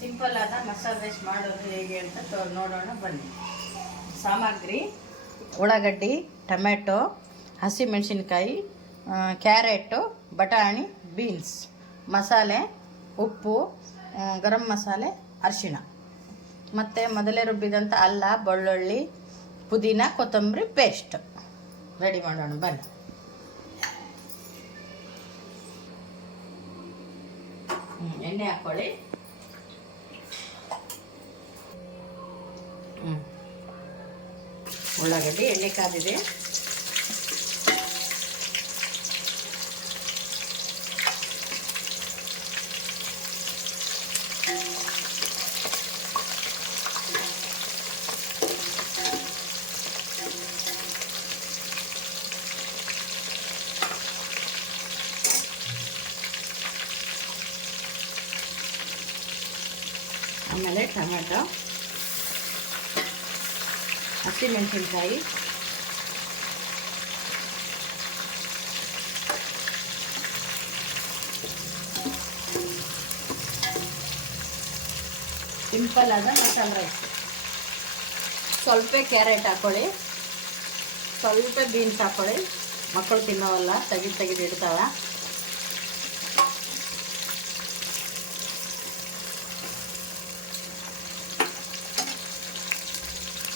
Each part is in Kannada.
ಸಿಂಪಲ್ ಆದ ಮಸಾಲೆ ರೈಸ್ ಮಾಡೋದು ಹೇಗೆ ಅಂತ ನೋಡೋಣ, ಬನ್ನಿ. ಸಾಮಗ್ರಿ, ಉಳ್ಳಾಗಡ್ಡಿ, ಟೊಮೆಟೊ ಹಸಿಮೆಣಸಿನ್ಕಾಯಿ ಕ್ಯಾರೆಟು, ಬಟಾಣಿ, ಬೀನ್ಸ್, ಮಸಾಲೆ, ಉಪ್ಪು ಗರಂ ಮಸಾಲೆ, ಅರಿಶಿಣ. ಮತ್ತು ಮೊದಲೇ ರುಬ್ಬಿದಂಥ ಅಲ್ಲ, ಬೆಳ್ಳುಳ್ಳಿ, ಪುದೀನ, ಕೊತ್ತಂಬರಿ ಪೇಸ್ಟ್ ರೆಡಿ ಮಾಡೋಣ, ಬನ್ನಿ. ಎಣ್ಣೆ ಹಾಕ್ಕೊಳ್ಳಿ ಉಳ್ಳಾಗಡ್ಡಿ ಎಣ್ಣೆ ಕಾದಿದೆ. ಆಮೇಲೆ ಟೊಮೆಟೊ. ಹಸಿಮೆಣಸಿನ್ಕಾಯಿ ಸಿಂಪಲ್ ಆದ ಮಸಾಲೆ ರೈಸ್. ಸ್ವಲ್ಪ ಕ್ಯಾರೆಟ್ ಹಾಕೊಳ್ಳಿ. ಸ್ವಲ್ಪ ಬೀನ್ಸ್ ಹಾಕೊಳ್ಳಿ. ಮಕ್ಕಳು ತಿನ್ನೋವಲ್ಲ, ತೆಗೆದು ತೆಗೆದು ಇಡ್ತಾವ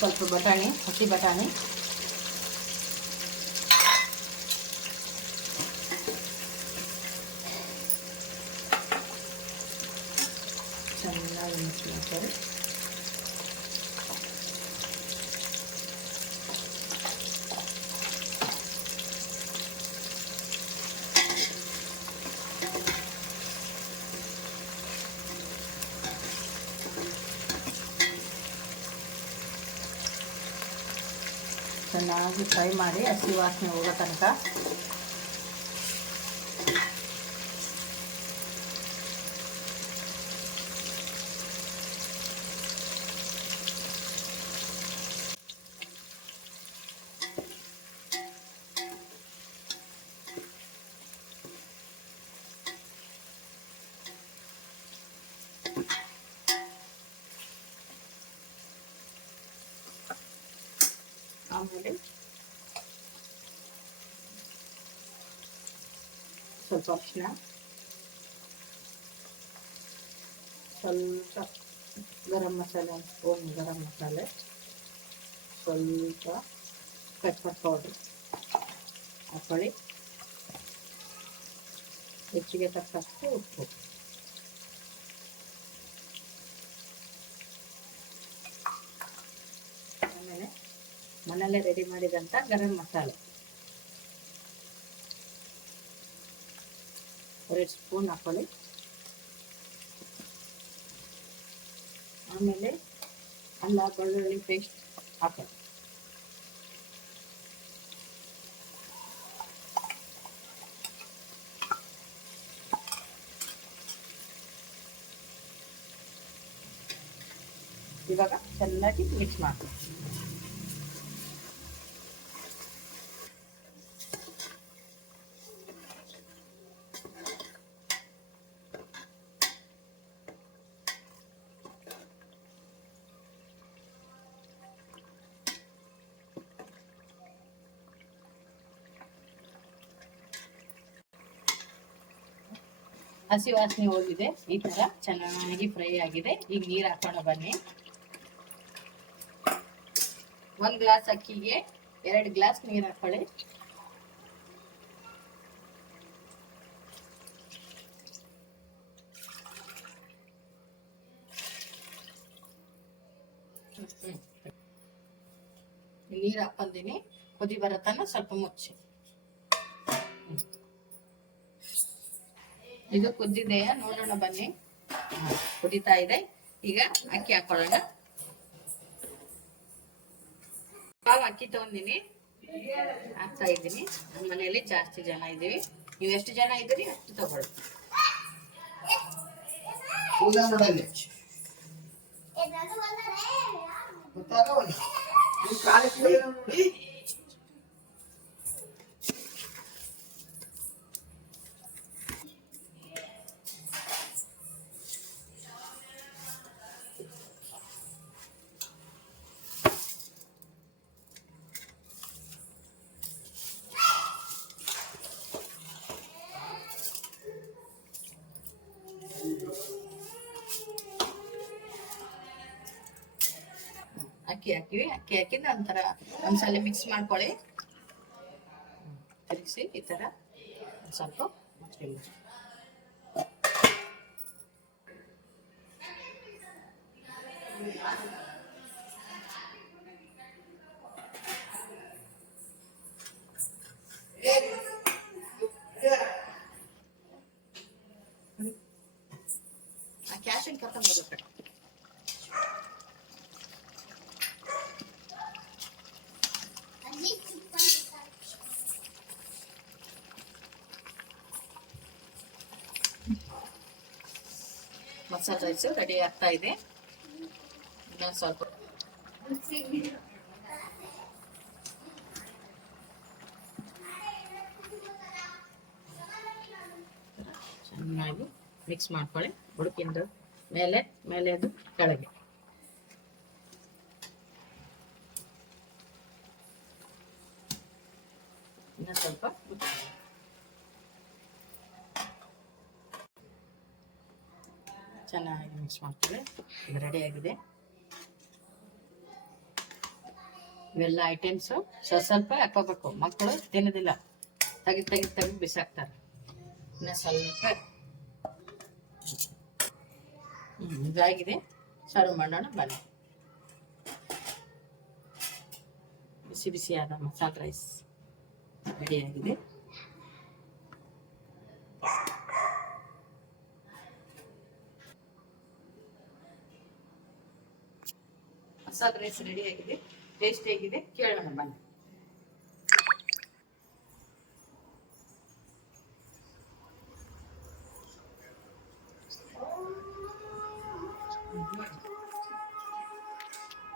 ಸ್ವಲ್ಪ ಬಟಾಣಿ ಹಸಿ ಬಟಾಣಿ ಚೆನ್ನಾಗಿ ಮಿಕ್ಸ್ ಮಾಡ್ತಾರೆ ಚೆನ್ನಾಗಿ ಫ್ರೈ ಮಾಡಿ ಹಸಿ ವಾಸನೆ ಹೋಗೋ ತನಕ. ಆಮೇಲೆ ಸ್ವಲ್ಪ ಅರಿಶಿನ ಸ್ವಲ್ಪ ಗರಂ ಮಸಾಲೆ ಓಮ್ ಗರಂ ಮಸಾಲೆ, ಸ್ವಲ್ಪ ಪೆಪ್ಪರ್ ಪೌಡ್ರ್ ಹಾಕೊಳ್ಳಿ ಹೆಚ್ಚಿಗೆ ತಕ್ಕಷ್ಟು ಉಪ್ಪು. ಮನೆಯಲ್ಲೇ ರೆಡಿ ಮಾಡಿದಂಥ ಗರಂ ಮಸಾಲೆ. ಎರಡು ಸ್ಪೂನ್ ಹಾಕೊಳ್ಳಿ. ಆಮೇಲೆ ಅಲ್ಲ ಬೆಳ್ಳುಳ್ಳಿ ಪೇಸ್ಟ್ ಹಾಕೊಳ್ಳಿ. ಇವಾಗ ಚೆನ್ನಾಗಿ ಮಿಕ್ಸ್ ಮಾಡಿ ಹಸಿ ವಾಸನೆ ಹೋಗಿದೆ. ಈ ತರ ಚೆನ್ನಾಗಿ ಫ್ರೈ ಆಗಿದೆ. ಈಗ ನೀರು ಹಾಕೋಣ ಬನ್ನಿ. ಒಂದ್ ಗ್ಲಾಸ್ ಅಕ್ಕಿಗೆ ಎರಡು ಗ್ಲಾಸ್ ನೀರು ಹಾಕೊಳ್ಳಿ. ನೀರು ಹಾಕೊಂದಿನಿ ಕುದಿ ಬರತನ ಸ್ವಲ್ಪ ಮುಚ್ಚಿ. ಇದು ಕುದ್ದಿದೆಯ ನೋಡೋಣ ಬನ್ನಿ. ಕುದಿತಾ ಇದೆ. ಈಗ ಅಕ್ಕಿ ಹಾಕೊಳ್ಳೋಣ. ಪಾವ್ ಅಕ್ಕಿ ತಗೊಂಡಿನಿ. ಹಾಕ್ತಾ ಇದ್ದೀನಿ. ನಮ್ಮ ಮನೆಯಲ್ಲಿ ಜಾಸ್ತಿ ಜನ ಇದ್ದೀವಿ. ನೀವು ಎಷ್ಟು ಜನ ಇದ್ದೀರಿ ಅಷ್ಟು ತಗೊಳ್ಳಿ. ಕಾಲಕ್ಕೆ ಅಕ್ಕಿ ಹಾಕಿವಿ ಅಕ್ಕಿ ಹಾಕಿದ ನಂತರ ಒಂದ್ಸಲ ಮಿಕ್ಸ್ ಮಾಡ್ಕೊಳ್ಳಿ. ತಿರುಗಿಸಿ ಈ ಥರ ಸ್ವಲ್ಪ ಮಸಾಲೆ ರೈಸು ರೆಡಿ ಆಗ್ತಾ ಇದೆ. ಇನ್ನೊಂದು ಸ್ವಲ್ಪ. ಚೆನ್ನಾಗಿ ಮಿಕ್ಸ್ ಮಾಡ್ಕೊಳ್ಳಿ. ಹುಡುಕಿಂದು ಮೇಲೆ ಮೇಲೆ ಅದು ಕೆಳಗೆ. ಇನ್ನೊಂದು ಸ್ವಲ್ಪ ಚೆನ್ನಾಗಿ ಮಿಕ್ಸ್ ಮಾಡ್ತೀವಿ. ಇದು ರೆಡಿ ಆಗಿದೆ. ಇವೆಲ್ಲ ಐಟಮ್ಸು ಸ್ವಲ್ಪ ಸ್ವಲ್ಪ ಹಾಕೋಬೇಕು ಮಕ್ಕಳು ತಿನ್ನೋದಿಲ್ಲ. ತೆಗೆದು ತೆಗೆದು ತೆಗೆದು ಬಿಸಾಕ್ತಾರೆ. ಇನ್ನು ಸ್ವಲ್ಪ ಇದಾಗಿದೆ. ಸರ್ವ್ ಮಾಡೋಣ, ಬನ್ನಿ. ಬಿಸಿ ಬಿಸಿಯಾದ ಮಸಾಲೆ ರೈಸ್ ರೆಡಿಯಾಗಿದೆ ಮಸಾಲೆ ರೈಸ್ ರೆಡಿ ಆಗಿದೆ. ಟೇಸ್ಟ್ ಹೇಗಿದೆ. ಕೇಳೋಣ ಬನ್ನಿ.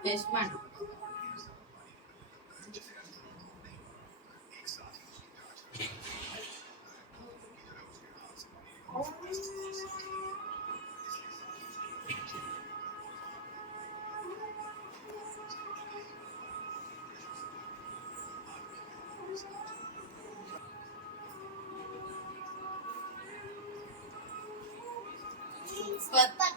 ಟೇಸ್ಟ್ ಮಾಡಿ. dapat